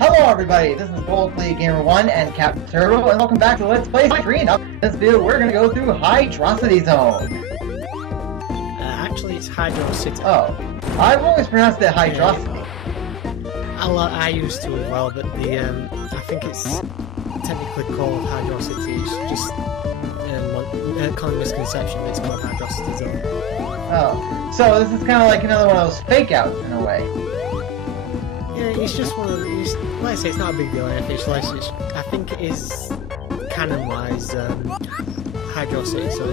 Hello everybody, this is Boldly Gamer 1 and CaptainTurbo, and welcome back to Let's Play Green. In this video, we're going to go through Hydrocity Zone. Actually, it's Hydrocity. Oh, I've always pronounced it Hydrocity. I used to as well, but I think it's technically called Hydrocity. It's just common misconception that it's called Hydrocity Zone. Oh, so this is kind of like another one of those fake outs in a way. Yeah, it's just one of these. Like I say, it's not a big deal. I think it is canon-wise Hydrocity, so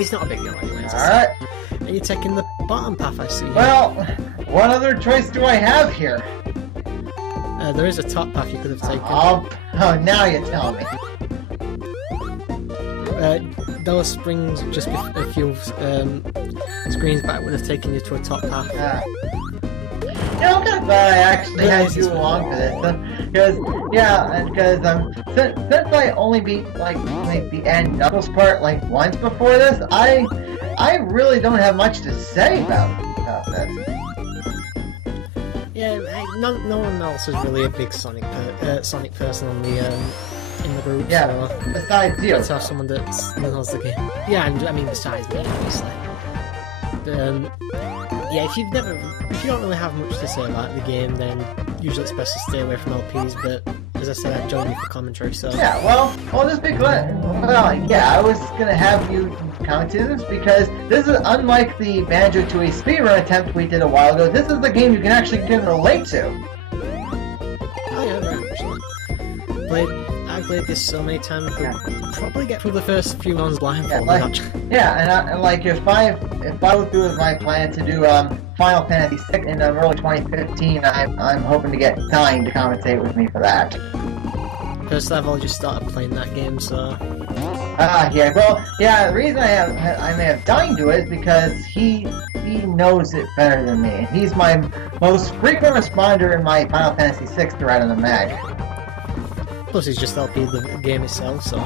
it's not a big deal anyway. Alright. And you're taking the bottom path, I see. Well, what other choice do I have here? There is a top path you could have taken. Oh, now you tell me. Those springs just a few screens back would have taken you to a top path. You know, I'm kind of glad I actually had you along for this, because since I only beat like the end Knuckles part like once before this, I really don't have much to say about this. Yeah, no one else is really a big Sonic person on the in the group. Yeah, so besides you. let's have someone that knows the game. Yeah, and I mean besides me, obviously. Yeah, if you don't really have much to say about the game, then usually it's best to stay away from LPs, but as I said, I'd join you for commentary, so... Yeah, well, I'll just be glad. Well, yeah, I was gonna have you commentate this, because this is unlike the Banjo-Tooie speedrun attempt we did a while ago. This is the game you can actually relate to. Oh yeah, very much so. I've played this so many times, but probably get through the first few rounds blindfolded. And like if I go through with my plan to do Final Fantasy VI in early 2015, I'm hoping to get Dying to commentate with me for that. First I've only just started playing that game, so... Yeah, well, yeah, the reason I may have Dying to it is because he knows it better than me. He's my most frequent responder in my Final Fantasy VI thread on the mag. Plus he's just LP'd the game itself, so...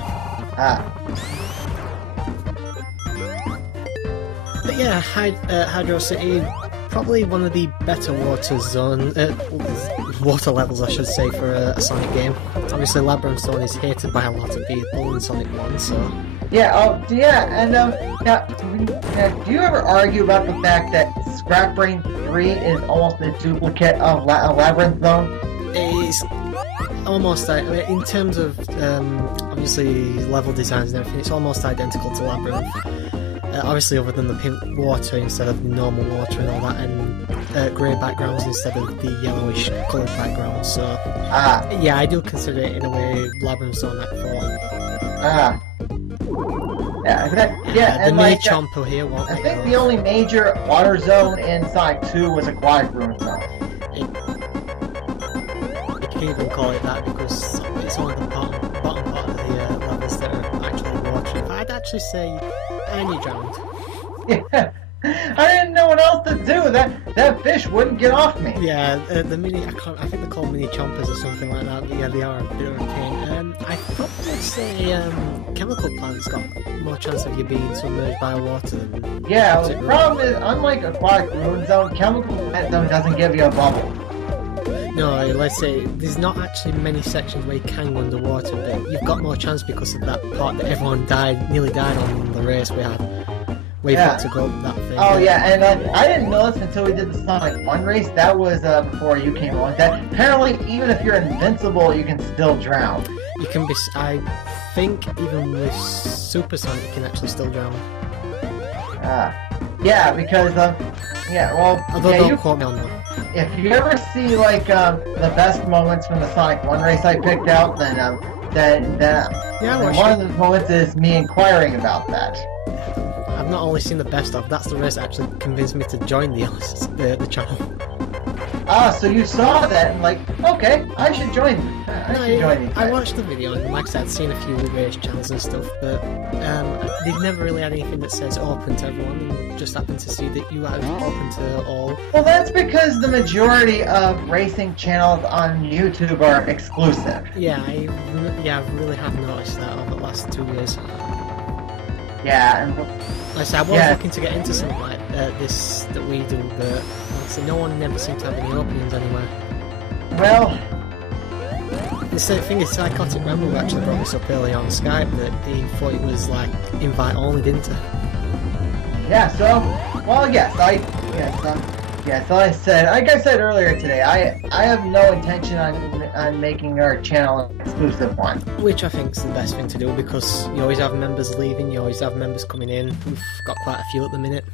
But yeah, Hydrocity, probably one of the better water levels, I should say, for a Sonic game. Obviously, Labyrinth Zone is hated by a lot of people in Sonic 1, so... Yeah, do you ever argue about the fact that Scrap Brain 3 is almost a duplicate of Labyrinth Zone? It's almost, in terms of, obviously, level designs and everything, it's almost identical to Labyrinth. Obviously, other than the pink water instead of normal water and all that, and grey backgrounds instead of the yellowish coloured backgrounds, so... yeah, I do consider it, in a way, Labyrinth Zone Act 4. The mini Chomper here won't I think the only major water zone in Sonic 2 was Aquatic Ruin Zone. You can even call it that because it's only the bottom part of the levels that are actually water. I'd actually say any drowned. Yeah, I didn't know what else to do. That fish wouldn't get off me. Yeah, the mini. I think they're called mini chompers or something like that. But yeah, they are a bit of a pain. I probably say chemical plants got more chance of you being submerged by water than. Yeah, well, the problem is, unlike Aquatic Ruin Zone, Chemical Plant Zone doesn't give you a bubble. No, let's say there's not actually many sections where you can go underwater, but you've got more chance because of that part that everyone nearly died on the race we had. We've got to go up that thing. Oh yeah, and I didn't know this until we did the Sonic 1 race. That was before you came along. That apparently, even if you're invincible, you can still drown. You can be. I think even with Super Sonic, you can actually still drown. Yeah, because Although don't quote me on that. If you ever see like the best moments from the Sonic 1 race I picked out, then one of the moments is me inquiring about that. I've not only seen the best of, that's the race that actually convinced me to join the channel. So you saw that and like, okay, I should join. I watched the video and like I said, I'd seen a few race channels and stuff, but they've never really had anything that says open to everyone. You just happened to see that you are open to all. Well, that's because the majority of racing channels on YouTube are exclusive. Yeah, I really have noticed that over the last 2 years. Yeah, and like I said, I was looking to get into something like this that we do, but like I said, no one never seemed to have any openings anywhere. Well, the same thing is Psychotic Rambo actually brought this up early on Skype that he thought it was like invite only, didn't he? yeah. So, well, yes, like I said earlier today, I have no intention on making our channel an exclusive one. Which I think is the best thing to do because you always have members leaving, you always have members coming in. We've got quite a few at the minute.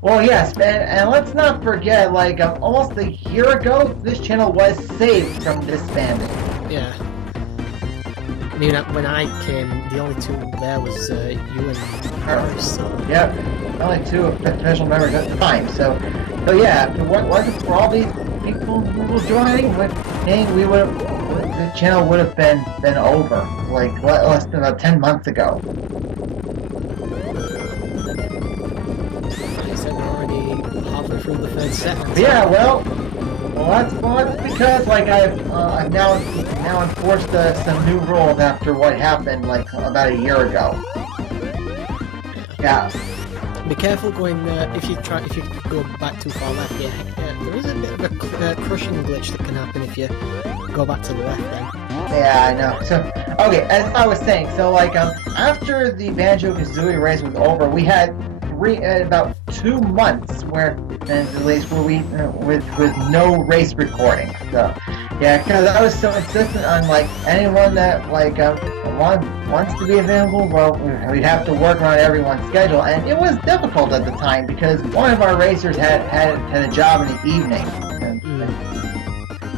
Well, yes, and let's not forget, like, almost a year ago, this channel was saved from disbanding. Yeah. I mean, when I came, the only two there was you and her, so... Yep, only two potential members at the time, so yeah, if it wasn't for all these people who were joining, the channel would have been over, like, less than about 10 months ago. Through the third set. Yeah, well, that's because like I've now enforced some new rules after what happened like about a year ago. Yeah. Be careful going if you go back too far left. Yeah, there is a bit of a crushing glitch that can happen if you go back to the left. Then. Yeah, I know. So okay, as I was saying, so like after the Banjo-Kazooie race was over, we had about 2 months where at least where we with no race recording. So yeah, because I was so insistent on like anyone that like wants to be available, well, we'd have to work around everyone's schedule, and it was difficult at the time because one of our racers had a job in the evening,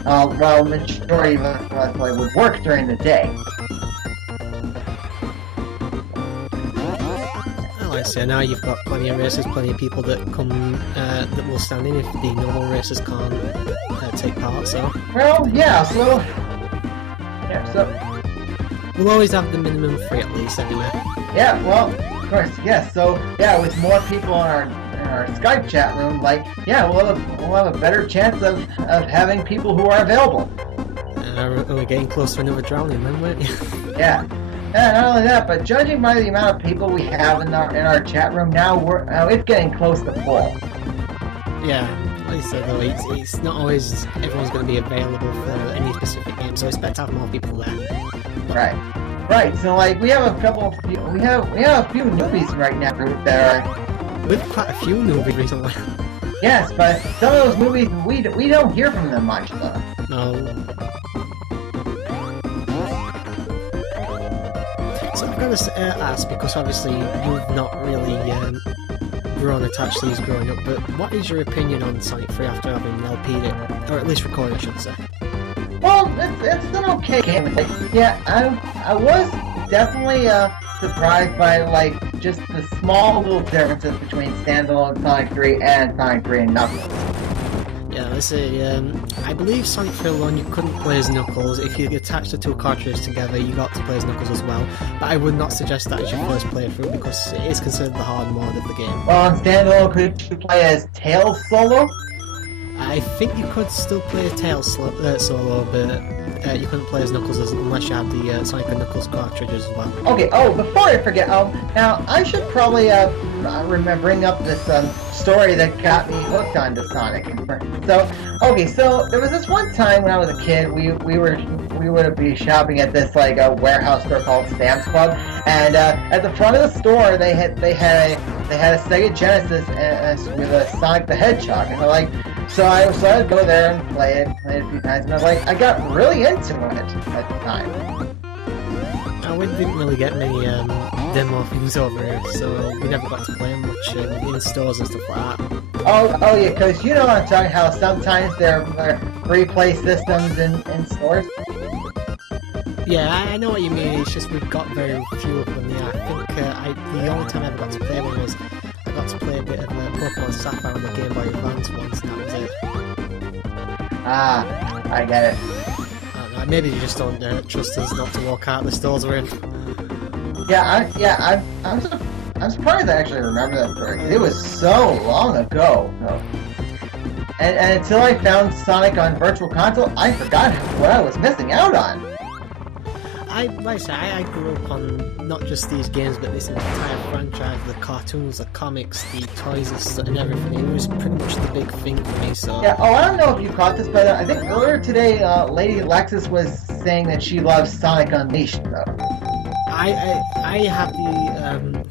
while the majority of us like, would work during the day. So now you've got plenty of racers, plenty of people that come that will stand in if the normal racers can't take part. So well, yeah. So we'll always have the minimum 3 at least, anyway. Yeah. Well, of course, yes. So yeah, with more people in our Skype chat room, like yeah, we'll have a better chance of having people who are available. We're getting close to another drowning, then, weren't you? Yeah. And not only that, but judging by the amount of people we have in our chat room now, it's getting close to full. Yeah, like I said though, it's not always everyone's going to be available for any specific game, so it's better to have more people there. Right. So like we have we have a few newbies right now that are. We've quite a few newbies recently. Yes, but some of those movies we don't hear from them much though. No. So I've got to ask, because obviously you've not really grown attached to these growing up, but what is your opinion on Sonic 3 after having LP'd it? Or at least recorded, I should say. Well, it's an okay game. Like, yeah, I was definitely surprised by like just the small little differences between standalone Sonic 3 and Sonic 3 and Knuckles. Yeah, let's say, I believe Sonic 3 alone you couldn't play as Knuckles. If you attached the two cartridges together, you got to play as Knuckles as well. But I would not suggest that as your first playthrough because it is considered the hard mode of the game. Well, on standalone, could you play as Tails solo? I think you could still play Tails solo, but you couldn't play as Knuckles unless you have the Sonic and Knuckles cartridges as well. Okay, before I forget, now I should probably bring up this story that got me hooked onto Sonic. So there was this one time when I was a kid, we would be shopping at this like a warehouse store called Sam's Club, and at the front of the store they had a Sega Genesis with a Sonic the Hedgehog, and so I'd go there and play it a few times, and I got really into it at the time. We didn't really get many demo things over here, so we never got to play them much in stores and stuff like that. Oh yeah, because you know what I'm talking how sometimes they're free play systems in stores. Yeah, I know what you mean. It's just we've got very few of them. Yeah, I think the only time I ever got to play one was I got to play a bit of Pokemon Sapphire on the Game Boy Advance once, and that was it. Ah, I get it. Maybe you just don't trust us not to walk out the stores we're in. Yeah, I'm surprised I actually remember that story. It was so long ago. And until I found Sonic on Virtual Console, I forgot what I was missing out on. like I say, I grew up on not just these games, but this entire franchise, the cartoons, the comics, the toys, and everything. It was pretty much the big thing for me, so... Yeah, oh, I don't know if you caught this, but I think earlier today, Lady Alexis was saying that she loves Sonic Unleashed, though. I have the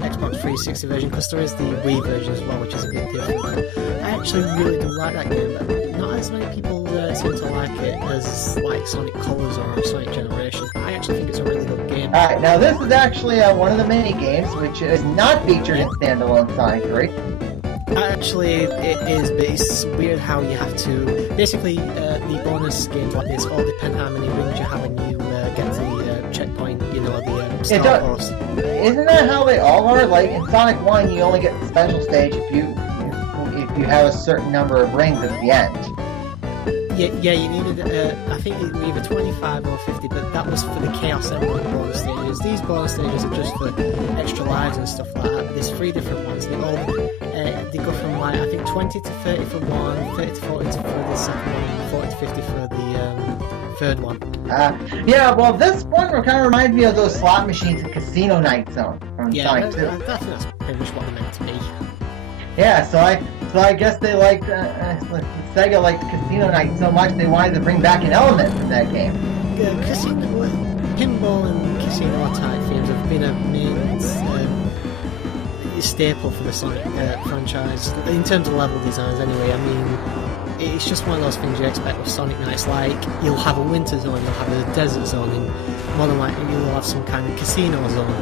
Xbox 360 version, because there is the Wii version as well, which is a bit different. I actually really do like that game, but not as many people seem to like it as like Sonic Colors or Sonic Generations, but I actually think it's a really good game. Alright, now this is actually one of the mini games, which is not featured in standalone Sonic 3. Actually, it is, but it's weird how you have to... Basically, the bonus games like this all depend how many rings you have when you get to the checkpoint, you know, the start course. Isn't that how they all are? Like, in Sonic 1, you only get the special stage if you have a certain number of rings at the end. Yeah, you needed, I think it was either 25 or 50, but that was for the Chaos Emerald bonus stages. These bonus stages are just for extra lives and stuff like that. There's 3 different ones. They go from, like, I think 20 to 30 for one, 30 to 40 for the second one, 40 to 50 for the third one. Yeah, well, this one kind of reminds me of those slot machines in Casino Night Zone from Sonic 2. I think that's pretty much what they're meant to be. Yeah, so I guess they liked, Sega liked Casino Night so much they wanted to bring back an element from that game. Pinball and casino type themes have been a main staple for the Sonic franchise, in terms of level designs anyway. I mean, it's just one of those things you expect with Sonic Nights, like you'll have a winter zone, you'll have a desert zone, and more than likely you'll have some kind of casino zone.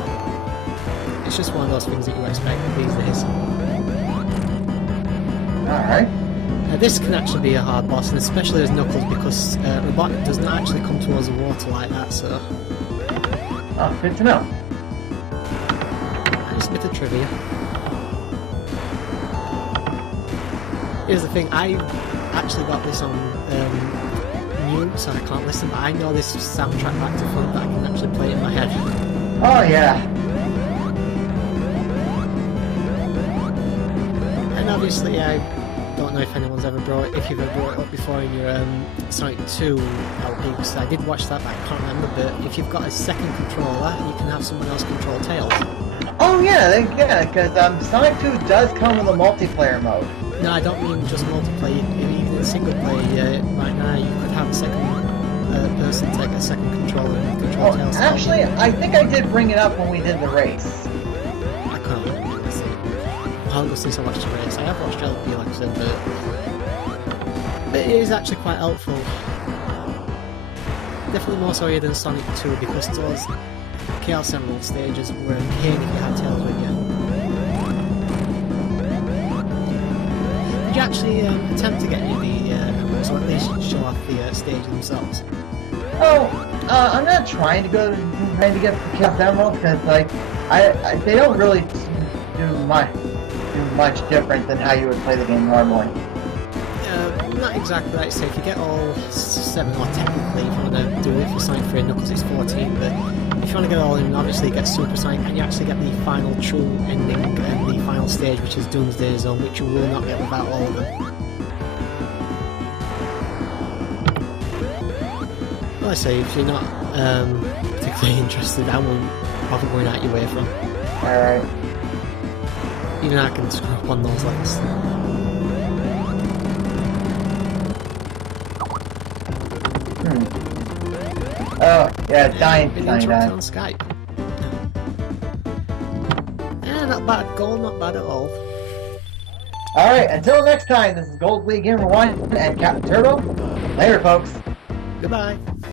It's just one of those things that you expect these days. Alright. This can actually be a hard boss, and especially as Knuckles, because Robotnik does not actually come towards the water like that, so... Oh, good to know. Just a bit of trivia. Here's the thing, I actually got this on mute, so I can't listen, but I know this soundtrack back to front that I can actually play it in my head. Oh, yeah. And obviously, I don't know if anyone's ever if you've ever brought it up before in your Sonic 2 LP, because I did watch that, but I can't remember, but if you've got a second controller, you can have someone else control Tails. Oh yeah, because Sonic 2 does come with a multiplayer mode. No, I don't mean just multiplayer, even in single player, right now you could have a second person take a second controller and control Tails. Actually, I think I did bring it up when we did the race. I can't remember. I haven't since I watched the race. I have watched LP, like I said, but it is actually quite helpful. Definitely more so here than Sonic 2, because those Chaos Emerald stages were a pain if you had Tails with you. Did you actually attempt to get any of the emeralds, or at least show off the stage themselves? Oh, I'm not trying to get the Chaos Emerald, because like they don't really do much different than how you would play the game normally. Not exactly like say, if you get all 7, or technically if you want to do it for Sonic 3 and Knuckles it's 14, but if you want to get all in, obviously you get Super Sonic and you actually get the final true ending and the final stage, which is Doomsday Zone, which you will not get without all of them. Well, I say, if you're not particularly interested, I won't probably going out your way from. Alright. Even I can screw up on those lights. Oh, yeah, dying on Skype. Yeah, not bad goal, not bad at all. Alright, until next time, this is Gold League Gamer 1 and Captain Turbo. Later, folks. Goodbye.